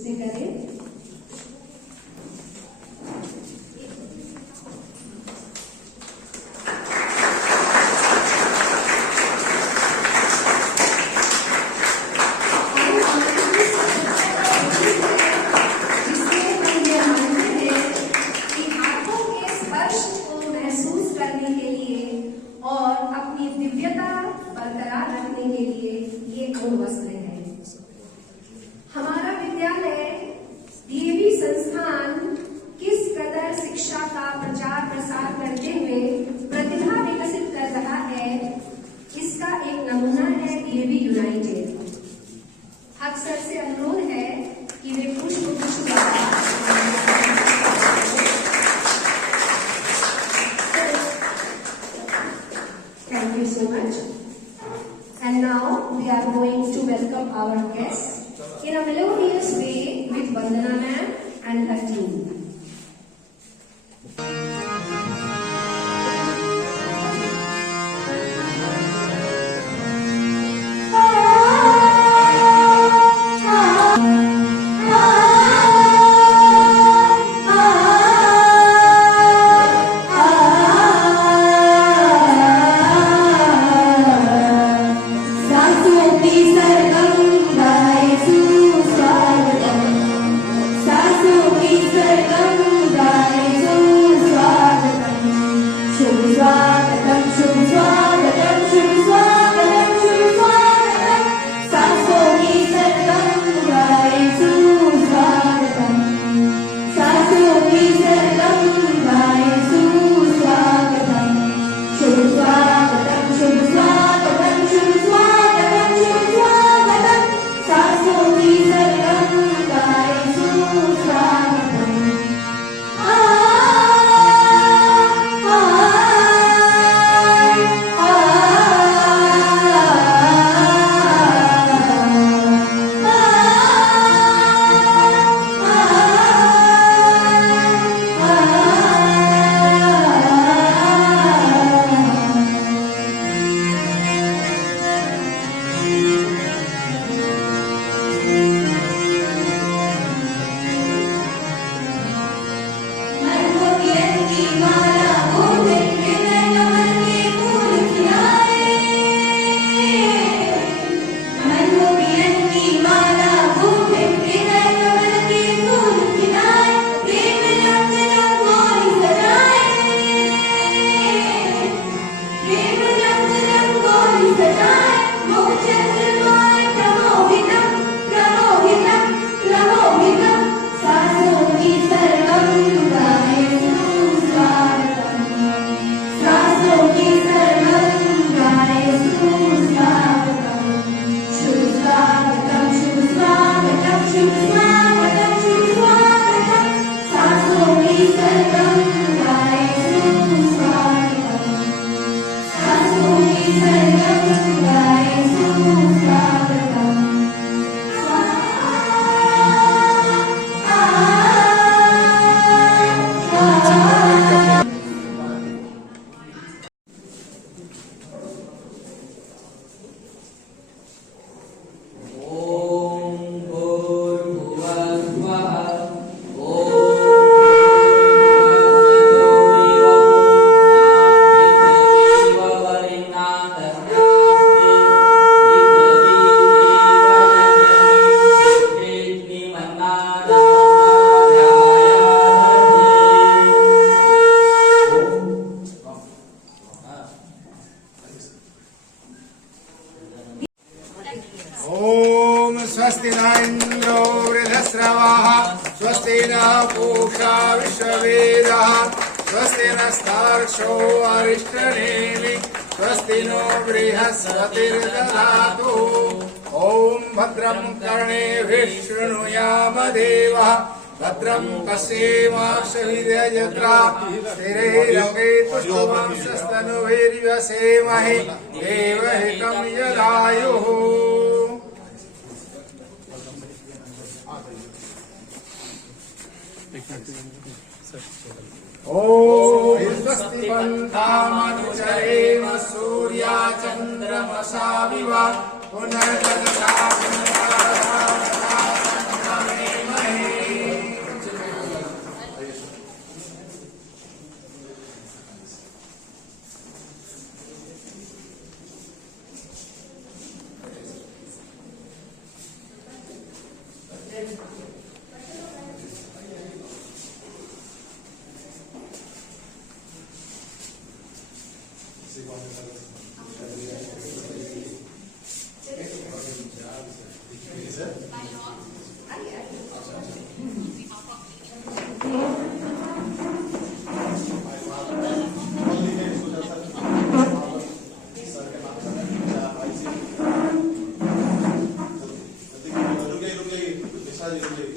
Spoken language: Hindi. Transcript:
उसे करें। और अपनी दिव्यता बरकरार रखने के लिए ये अंग वस्त्र है। हमारा विद्यालय डीएवी संस्थान किस कदर शिक्षा का प्रचार प्रसार करते हुए प्रतिभा विकसित कर रहा है, इसका एक नमूना है डीएवी यूनाइटेड। अक्सर से अनुरोध है कि वे पुष्प Thank you so much. And now we are going to welcome our guests in a melodious way with Vandana ma'am and her team. स्वस्ति न इन्द्रो वृद्धश्रवाः स्वस्ति न पूषा विश्ववेदाः स्वस्ति नस्तार्क्ष्यो अरिष्टनेमि स्वस्ति नो बृहस्पतिर्दधातु ॐ भद्रं कर्णेभिः शृणुयाम देवः भद्रं पश्येमाक्षभिर्यजत्रा स्थिरैरङ्गैस्तुष्टुवंशस्तनुभिर्व्यसेमहे देवहितं यदायुः। ॐ स्वस्ति पन्थामनुचरेम सूर्या चन्द्रमसा विवा पुनर्जगता रुक गई